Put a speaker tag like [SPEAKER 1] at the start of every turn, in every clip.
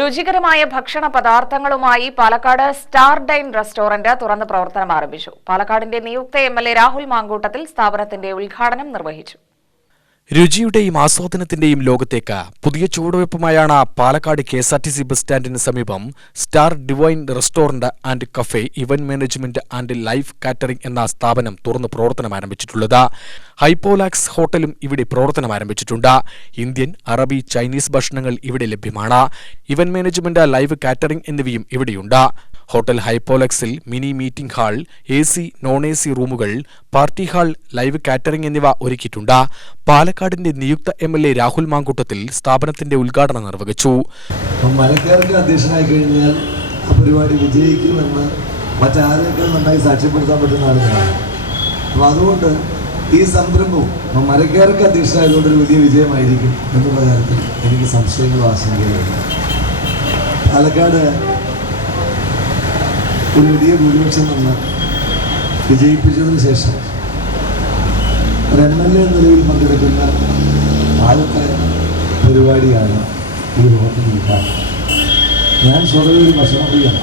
[SPEAKER 1] രുചികരമായ ഭക്ഷണ പദാർത്ഥങ്ങളുമായി പാലക്കാട് സ്റ്റാർ ഡൈൻ റെസ്റ്റോറന്റ് തുറന്ന് പ്രവർത്തനം ആരംഭിച്ചു. പാലക്കാടിന്റെ നിയുക്ത എം രാഹുൽ മാങ്കൂട്ടത്തിൽ സ്ഥാപനത്തിന്റെ ഉദ്ഘാടനം നിർവഹിച്ചു.
[SPEAKER 2] രുചിയുടെയും ആസ്വാദനത്തിന്റെയും ലോകത്തേക്ക് പുതിയ ചുവടുവയ്പുമായാണ് Palakkad K S R T C bus സ്റ്റാൻഡിന് സമീപം Star Divine Restaurant and cafe event management and live catering എന്ന സ്ഥാപനം തുറന്ന് പ്രവർത്തനം ആരംഭിച്ചിട്ടുള്ളത്. ഹൈപ്പോലാക്സ് ഹോട്ടലും ഇവിടെ പ്രവർത്തനം ആരംഭിച്ചിട്ടുണ്ട്. ഇന്ത്യൻ അറബി ചൈനീസ് ഭക്ഷണങ്ങൾ ഇവിടെ ലഭ്യമാണ്. ഇവന്റ് മാനേജ്മെന്റ് ലൈവ് കാറ്ററിംഗ് എന്നിവയും ഇവിടെയുണ്ട്. Hotel ഹൈപ്പോലക്സിൽ mini meeting hall A C non A C റൂമുകൾ പാർട്ടി ഹാൾ ലൈവ് കാറ്ററിംഗ് എന്നിവ ഒരുക്കിയിട്ടുണ്ട്. പാലക്കാടിന്റെ നിയുക്ത M L A Rahul Mankoottathil സ്ഥാപനത്തിന്റെ ഉദ്ഘാടനം നിർവഹിച്ചു.
[SPEAKER 3] മലക്കാർക്ക് അധ്യക്ഷനായി കഴിഞ്ഞാൽ ആ പരിപാടി വിജയിക്കുമെന്ന് മറ്റാരെയൊക്കെ നന്നായി സാക്ഷ്യപ്പെടുത്താൻ പറ്റുന്ന ആളുകളാണ്. അപ്പോൾ ഈ സംരംഭവും മരക്കാർക്ക് അധ്യക്ഷനായതുകൊണ്ട് ഒരു വലിയ വിജയമായിരിക്കും എന്നുള്ള കാര്യത്തിൽ എനിക്ക് സംശയങ്ങളും ആശങ്കകളോ പാലക്കാട് ഒരു വലിയ ഭൂരിപക്ഷം നമ്മൾ വിജയിപ്പിച്ചതിന് ശേഷം ഒരു എം എൽ എ നിലയിൽ പങ്കെടുക്കുന്ന ആദ്യത്തെ പരിപാടിയാണ് ഈ വോട്ടിംഗ് ഞാൻ സ്വതവേ ഒരു ഭക്ഷണപ്രിയാണ്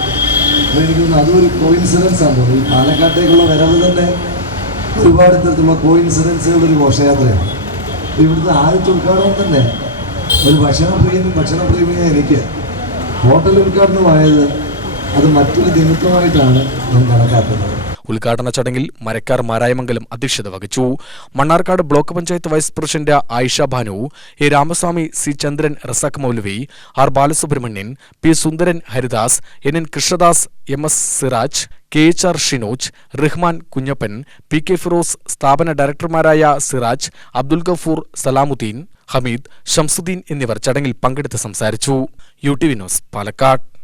[SPEAKER 3] അപ്പോൾ എനിക്ക് അതൊരു കോയിൻസിഡൻസ് ആണ്. ഈ പാലക്കാട്ടേക്കുള്ള വരവ് തന്നെ ഒരുപാട് തരത്തിലുള്ള കോയിൻസിഡൻസുകളുടെ ഒരു ഘോഷയാത്രയാണ്. ഇവിടുത്തെ ആദ്യത്തെ ഉദ്ഘാടനം തന്നെ ഒരു ഭക്ഷണപ്രിയനും ഭക്ഷണപ്രേമിയായ എനിക്ക് ഹോട്ടൽ ഉദ്ഘാടനമായത് അത് മറ്റൊരു ദിനത്വമായിട്ടാണ് നാം കണക്കാക്കുന്നത്.
[SPEAKER 2] ഉദ്ഘാടന ചടങ്ങിൽ മരക്കാർ മാരായമംഗലം അധ്യക്ഷത വഹിച്ചു. Mannarkkad block panchayat vice president Ayisha Bhanu A Ramaswamy C Chandran Razak Moulavi R Balasubramanian P Sundaran Haridas N N Krishnadas M S Siraj K H R Shinoj Rahman Kunjappan P K Firoz സ്ഥാപന ഡയറക്ടർമാരായ സിറാജ് അബ്ദുൽ ഗഫൂർ സലാമുദ്ദീൻ ഹമീദ് ഷംസുദ്ദീൻ എന്നിവർ ചടങ്ങിൽ പങ്കെടുത്ത് സംസാരിച്ചു. U T V news Palakkad.